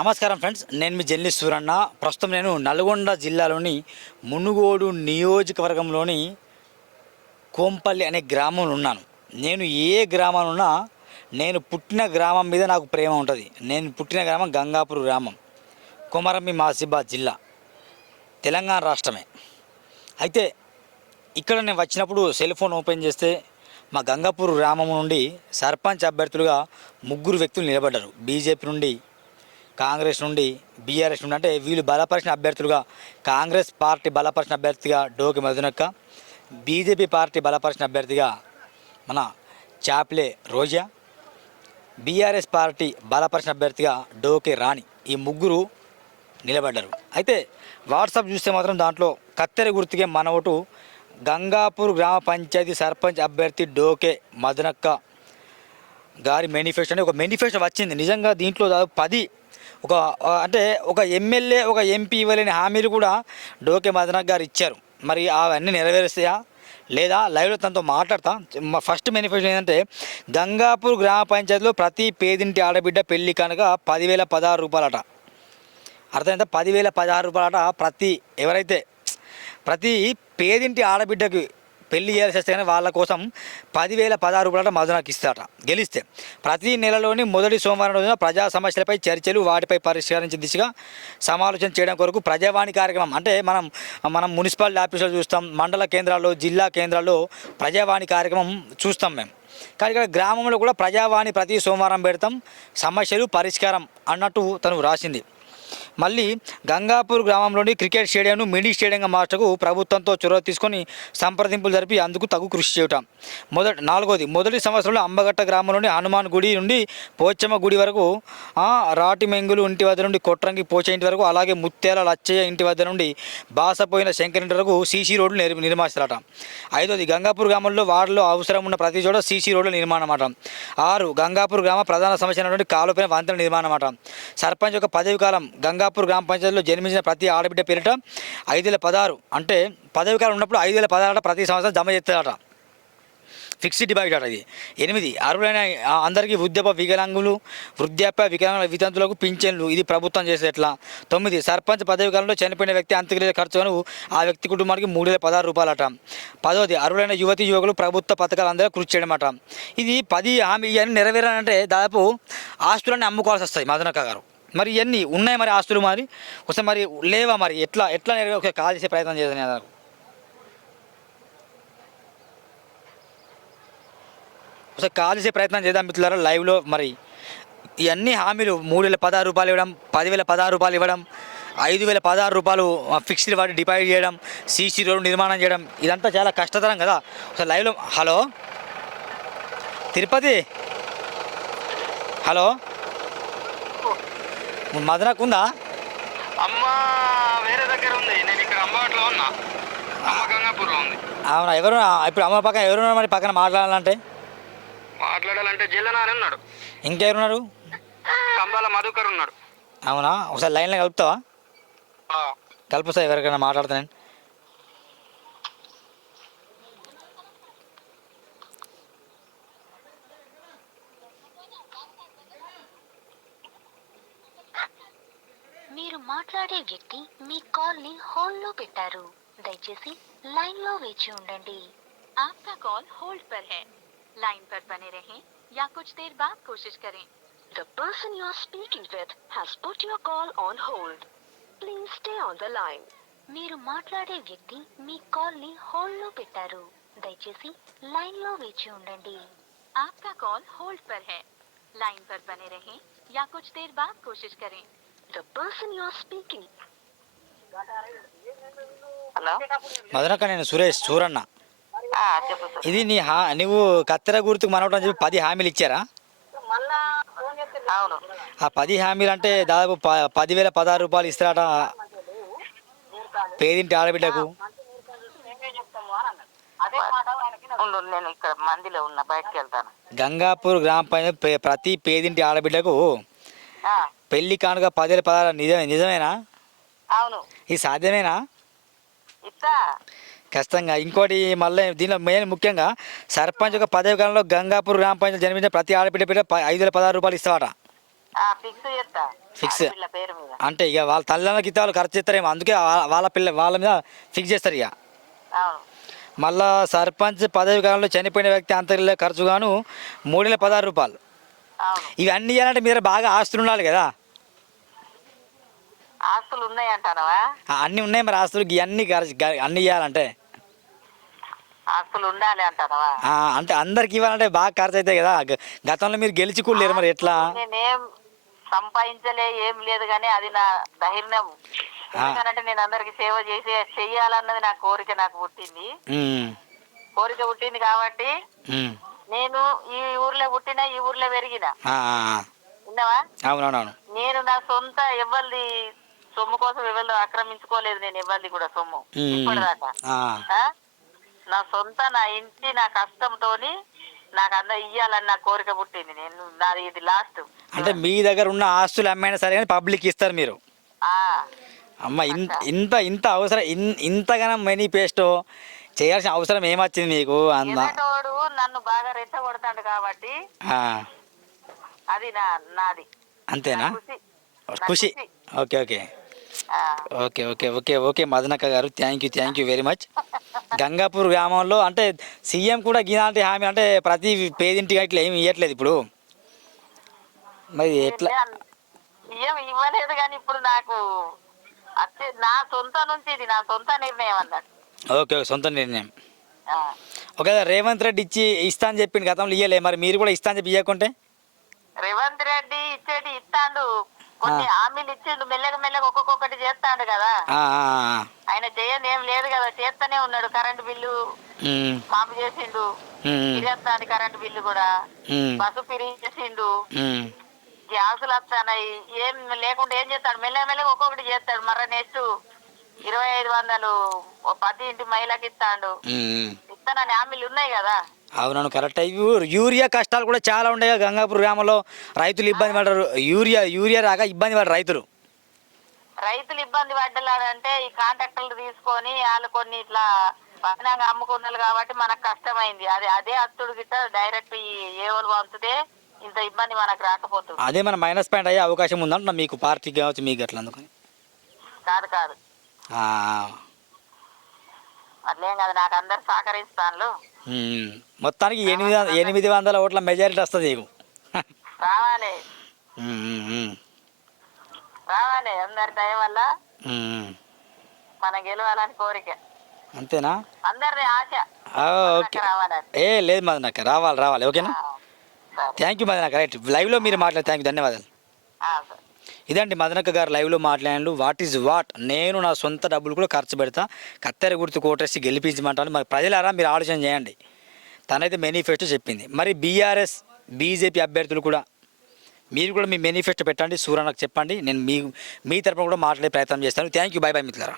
నమస్కారం ఫ్రెండ్స్ నేను మీ జల్లి సూరన్న. ప్రస్తుతం నేను నల్గొండ జిల్లాలోని మునుగోడు నియోజకవర్గంలోని కోంపల్లి అనే గ్రామంలో ఉన్నాను. నేను ఏ గ్రామంలో ఉన్నా నేను పుట్టిన గ్రామం మీద నాకు ప్రేమ ఉంటుంది. నేను పుట్టిన గ్రామం గంగాపూర్ గ్రామం కొమరమి మాసిబాద్ జిల్లా తెలంగాణ రాష్ట్రమే. అయితే ఇక్కడ నేను వచ్చినప్పుడు సెల్ ఫోన్ ఓపెన్ చేస్తే మా గంగాపూర్ గ్రామం నుండి సర్పంచ్ అభ్యర్థులుగా ముగ్గురు వ్యక్తులు నిలబడ్డారు. బీజేపీ నుండి కాంగ్రెస్ నుండి బీఆర్ఎస్ నుండి అంటే వీళ్ళు బలపరిచిన అభ్యర్థులుగా కాంగ్రెస్ పార్టీ బలపరిచిన అభ్యర్థిగా డోకి మధునక్క బీజేపీ పార్టీ బలపరిచిన అభ్యర్థిగా మన చాప్లే రోజా బీఆర్ఎస్ పార్టీ బలపరిచిన అభ్యర్థిగా డోకే రాణి ఈ ముగ్గురు నిలబడ్డారు. అయితే వాట్సాప్ చూస్తే మాత్రం దాంట్లో కత్తెర గుర్తుకే మన ఓటు గంగాపూర్ గ్రామ పంచాయతీ సర్పంచ్ అభ్యర్థి డోకే మదనక్క గారి మేనిఫెస్టో. అని ఒక మేనిఫెస్టో వచ్చింది. నిజంగా దీంట్లో దాదాపు పది ఒక అంటే ఒక ఎమ్మెల్యే ఒక ఎంపీ ఇవ్వలేని హామీలు కూడా డోకే మదనక్ గారు ఇచ్చారు. మరి అవన్నీ నెరవేరుస్తాయా? లేదా లైవ్లో తనతో మాట్లాడతా? ఫస్ట్ మేనిఫెస్టో ఏంటంటే గంగాపూర్ గ్రామ పంచాయతీలో ప్రతి పేదింటి ఆడబిడ్డ పెళ్ళి కనుక పదివేల పదహారు రూపాయలట. అర్థమైందా? పదివేల పదహారు రూపాయలట ప్రతి ఎవరైతే ప్రతి పేదింటి ఆడబిడ్డకి పెళ్ళి చేయాల్సి వస్తే కానీ వాళ్ళ కోసం పదివేల పదహారు రూపాయలట మధునకు ఇస్తాట గెలిస్తే. ప్రతి నెలలోని మొదటి సోమవారం రోజున ప్రజా సమస్యలపై చర్చలు వాటిపై పరిష్కరించే దిశగా సమాలోచన చేయడం కొరకు ప్రజావాణి కార్యక్రమం అంటే మనం మనం మున్సిపాలిటీ ఆఫీసులో చూస్తాం మండల కేంద్రాల్లో జిల్లా కేంద్రాల్లో ప్రజావాణి కార్యక్రమం చూస్తాం మేము. కానీ ఇక్కడ గ్రామంలో కూడా ప్రజావాణి ప్రతి సోమవారం పెడతాం సమస్యలు పరిష్కారం అన్నట్టు తను రాసింది. మళ్ళీ గంగాపూర్ గ్రామంలోని క్రికెట్ స్టేడియంను మినీ స్టేడియంగా మార్చకు ప్రభుత్వంతో చొరవ తీసుకొని సంప్రదింపులు జరిపి అందుకు తగు కృషి చేయటం. మొదటి నాలుగోది మొదటి సంవత్సరంలో అంబగట్ట గ్రామంలోని హనుమాన్ గుడి నుండి పోచమ్మ గుడి వరకు రాటిమెంగులు రాటి మెంగులు ఇంటి వద్ద నుండి కొట్రంగి పోచ ఇంటి వరకు అలాగే ముత్యాల లచ్చయ్య ఇంటి వద్ద నుండి బాసపోయిన శంకర్ ఇంటి వరకు సీసీ రోడ్లు నిర్మి నిర్మిస్తారట ఐదోది గంగాపూర్ గ్రామంలో వార్డులో అవసరం ఉన్న ప్రతి చోట సీసీ రోడ్ల నిర్మాణం అట ఆరు గంగాపూర్ గ్రామ ప్రధాన సమస్య అయినటువంటి కాలుపైన వంతెన నిర్మాణం అట సర్పంచ్ యొక్క పదవి కాలం గంగాపూర్ గ్రామ పంచాయతీలో జన్మించిన ప్రతి ఆడబిడ్డ పేరిట ఐదు వేల పదహారు అంటే పదవి కాలం ఉన్నప్పుడు ఐదు వేల పదహారు ప్రతి సంవత్సరం జమ చేస్తారట. ఫిక్స్డ్ డిపాజిట్ అట ఇది. ఎనిమిది అర్హులైన అందరికీ వృద్ధాప్య వికలాంగులు వృద్ధాప్య వికలాంగుల వితంతులకు పింఛన్లు. ఇది ప్రభుత్వం చేసే ఎట్లా? తొమ్మిది సర్పంచ్ పదవి కాలంలో చనిపోయిన వ్యక్తి అంత్యక్రియ ఖర్చులను ఆ వ్యక్తి కుటుంబానికి మూడు వేల పదహారు రూపాయలట. పదవది అర్హులైన యువతి యువకులు ప్రభుత్వ పథకాలు అందరూ కృషి చేయడం ఇది పది హామీ ఇవన్నీ నెరవేరాలంటే దాదాపు ఆస్తులన్నీ అమ్ముకోవాల్సి వస్తాయి మదనక్క గారు. మరి ఇవన్నీ ఉన్నాయి మరి ఆస్తులు మరి? ఒకసారి మరి లేవా మరి? ఎట్లా ఎట్లా నేను ఒకసారి కాల్ చేసే ప్రయత్నం చేద్దాం నాకు ఒకసారి కాల్ చేసే ప్రయత్నం చేద్దాం మిత్రులారా లైవ్లో మరి. ఇవన్నీ హామీలు మూడు వేల పదహారు రూపాయలు ఇవ్వడం పదివేల పదహారు రూపాయలు ఇవ్వడం ఐదు వేల పదహారు రూపాయలు ఫిక్స్డ్ వాటి డిపాజిట్ చేయడం సీసీ రోడ్డు నిర్మాణం చేయడం ఇదంతా చాలా కష్టతరం కదా. ఒకసారి లైవ్లో హలో? తిరుపతి? హలో? మదనకు ఉందా? అమ్మ వేరే దగ్గర ఉంది. నేను ఇక్కడ అమ్మవాట్లో ఉన్నా. అమ్మ గంగాపూర్లో ఉంది. అవునా? ఎవరు? ఇప్పుడు అమ్మ పక్కన ఎవరున్నారు మరి? పక్కన మాట్లాడాలంటే? మాట్లాడాలంటే జిల్లనా అని ఉన్నాడు. ఇంకెవరున్నారు? కంబాల మధుకర్ ఉన్నాడు. అవునా? ఒకసారి లైన్లో కలుపుతావా? కలుపుతా ఎవరికైనా మాట్లాడతాను మీరు మాట్లాడే వ్యక్తి మీ కాల్ ని హోల్డ్ లో పెట్టారు దయచేసి లైన్ లో వేచి ఉండండి आपका कॉल होल्ड पर है लाइन पर बने रहें या कुछ देर बाद कोशिश करें the person you are speaking with has put your call on hold please stay on the line మీరు మాట్లాడే వ్యక్తి మీ కాల్ ని హోల్డ్ లో పెట్టారు దయచేసి లైన్ లో వేచి ఉండండి आपका कॉल होल्ड पर है लाइन पर बने रहें या कुछ देर बाद कोशिश करें the person you are speaking hello Madanakka నేను సురేష్ సూరన్న. ఆ, చెప్పు సార్ ఇది నీ హా నువ్వు కత్తెర గుర్తుకు మనవటం అని చెప్పి పది హామీలు ఇచ్చారా? అవును. ఆ పది హామీలు అంటే దాదాపు ప పదివేల పదహారు రూపాయలు ఇస్తారట పేదింటి ఆడబిడ్డకు. ఉండు నేను ఇక్కడ మందిలో ఉన్నా బయటకు వెళ్తాను. గంగాపూర్ గ్రామ పంచాయతీ పే- ప్రతి పేదింటి ఆడబిడ్డకు ఆ, పెళ్ళి కానుక పదివేల పదహారు నిజమే నిజమేనా? అవును. ఇది సాధ్యమేనా? ఇస్తా. ఖచ్చితంగా. ఇంకోటి మళ్ళీ దీనిలో మెయిన్ ముఖ్యంగా సర్పంచ్ ఒక పదవి కాలంలో గంగాపూర్ గ్రామ పంచాయతీ జన్మించిన ప్రతి ఆడబిడ్డ బిడ్డ ప- ఐదు వేల పదహారు రూపాయలు ఇస్తావట? ఫిక్స్ చేస్తా. Fix. పిల్ల పేరు మీద. అంటే ఇక వాళ్ళ తల్లిదండ్రులకి ఇస్తే వాళ్ళు ఖర్చు చేస్తారేమో అందుకే వా- వాళ్ళ పిల్ల వాళ్ళ మీద ఫిక్స్ చేస్తారు ఇక. అవును. మళ్ళా సర్పంచ్ పదవి కాలంలో చనిపోయిన వ్యక్తి అంతర్ల ఖర్చుగాను మూడు వేల పదహారు రూపాయలు. అవును. ఇవన్నీ ఇవ్వాలంటే మీరు బాగా ఆస్తులు ఉండాలి కదా. ఆస్తులు ఉన్నాయి అంటానవా? ఆ, అన్నీ ఉన్నాయి మరి ఆస్తులు. గ- అన్నీ ఇవ్వాలంటే ఆస్తులు ఉండాలి ఆ, అంటే అందరికి ఇవ్వాలంటే బాగా ఖర్చు అవుతాయి కదా. గతంలో మీరు గెలిచి కూడా లేరు మరి ఎట్లా? నేనేం సంపాదించలే ఏం లేదు కానీ అది నా ధైర్యం. ఎందుకనంటే నేను అందరికి సేవ చేసి చెయ్యాలన్నది నా కోరిక నాకు పుట్టింది. కోరిక పుట్టింది కాబట్టి. నేను ఈ ఊర్లో పుట్టిన ఈ ఊర్లో పెరిగిన. విన్నావా? నేను నా సొంత ఎవరిది సొమ్ము కోసం ఎవరిదో ఆక్రమించుకోలేదు నేను ఎవరిది కూడా సొమ్ము. ఇప్పటిదాకా? నా సొంత నా ఇంటి నా కష్టంతోని నాకు అంద ఇయ్యాలని నా కోరిక పుట్టింది. నేను నాది ఇది లాస్ట్ అంటే మీ దగ్గర ఉన్న ఆస్తులు అమ్మైనా సరే కానీ పబ్లిక్ ఇస్తారు మీరు. ఆ. అమ్మ ఇంత ఇంత అవసరం ఇంతగానం మనీ పేస్ట్ చేయాల్సిన అవసరం ఏమొచ్చింది అంద? ఎదటోడు నన్ను బాగా రెచ్చగొడతాడు కాబట్టి ఆ, అది నా నాది. అంతేనా? ఖుషి. Okay okay. Okay okay okay okay Madanakka గారు. Thank you thank you very much Gangapur గ్రామంలో అంటే సీఎం కూడా గిలాంటి హామీ అంటే ప్రతి పేదింటికి ఇట్లా ఏమి ఇవ్వట్లేదు ఇప్పుడు. మరి ఎట్లా? ఇవ్వలేదు కానీ ఇప్పుడు నాకు నా సొంత నుంచి ఇది నా సొంత నిర్ణయం అన్నట్టు. ఓకే సొంత నిర్ణయం. ఓకే రేవంత్ రెడ్డి ఇచ్చి ఇస్తా అని చెప్పింది గతంలో ఇయ్యలే మరి మీరు కూడా ఇస్తా అని చెప్పి ఇవ్వకుంటే రేవంత్ రెడ్డి ఇచ్చేటి ఇస్తాడు. కొన్ని హామీలు ఇచ్చిండు మెల్లగా మెల్లగా ఒక్కొక్కటి చేస్తాడు కదా. ఆయన చేయని ఏం లేదు కదా చేస్తూనే ఉన్నాడు కరెంటు బిల్లు మాపు చేసిండు. తిరిగేస్తాను కరెంటు బిల్లు కూడా. బస్సు పిరిగి చేసిండు ఉమ్. గ్యాసులు వస్తాయి ఏం లేకుండా ఏం చేస్తాడు? మెల్లగా మెల్లగా ఒక్కొక్కటి చేస్తాడు. మర నెక్స్ట్ ఇరవై ఐదు వందలు ఓ ప్రతి ఇంటి మహిళకి ఇస్తాడు. ఇస్తానని హామీలు ఉన్నాయి కదా. అవునవును కరెక్ట్ యూ- యూరియా కష్టాలు కూడా చాలా ఉన్నాయి గంగాపూర్ గ్రామంలో. రైతులు ఇబ్బంది పడ్డారు. యూరియా యూరియా రాక ఇబ్బంది పడ్డారు రైతులు. రైతులు ఇబ్బంది పడ్డలాడంటే ఈ కాంట్రాక్టర్లు తీసుకొని వాళ్ళు కొన్ని ఇట్లా పట్టణంగా అమ్ముకున్నారు కాబట్టి మనకు కష్టమైంది. అది అదే అత్తుడు గిట్ట డైరెక్ట్ ఈ ఏవలు పంపితే ఇంత ఇబ్బంది మనకు రాకపోతుంది. అదే మన మైనస్ పాయింట్ అయ్యే అవకాశం ఉందంటున్నా మీకు పార్టీకి కావచ్చు మీకు అట్లా అందుకని. కాదు కాదు. అట్లేం కాదు నాకు అందరు సహకరిస్తాను. మొత్తానికి ఎనిమిది ఎనిమిది వందల ఓట్ల మెజారిటీ వస్తుంది నీకు రావాలి. రావాలి అందరి దయ వల్ల ఉమ్. మనం గెలవాలని కోరిక. అంతేనా? అందరి ఆశ. ఓకే. ఏ లేదు మదనక్క రావాలి రావాలి ఓకేనా? Thank you Madanakka right. లైవ్లో మీరు మాట్లాడి థ్యాంక్ యూ ధన్యవాదాలు. ఇదండి మదనక్క గారు లైవ్లో మాట్లాడాను వాట్ ఈజ్ వాట్? నేను నా సొంత డబ్బులు కూడా ఖర్చు పెడతా కత్తెర గుర్తు కోటేసి గెలిపించమంటాను. మరి ప్రజలారా మీరు ఆలోచన చేయండి. తనైతే మేనిఫెస్టో చెప్పింది. మరి బీఆర్ఎస్ బీజేపీ అభ్యర్థులు కూడా మీరు కూడా మీ మేనిఫెస్టో పెట్టండి. సూర్యనకు చెప్పండి. నేను మీ మీ తరపున కూడా మాట్లాడే ప్రయత్నం చేస్తాను. Thank you. బై బై మిత్రులారా.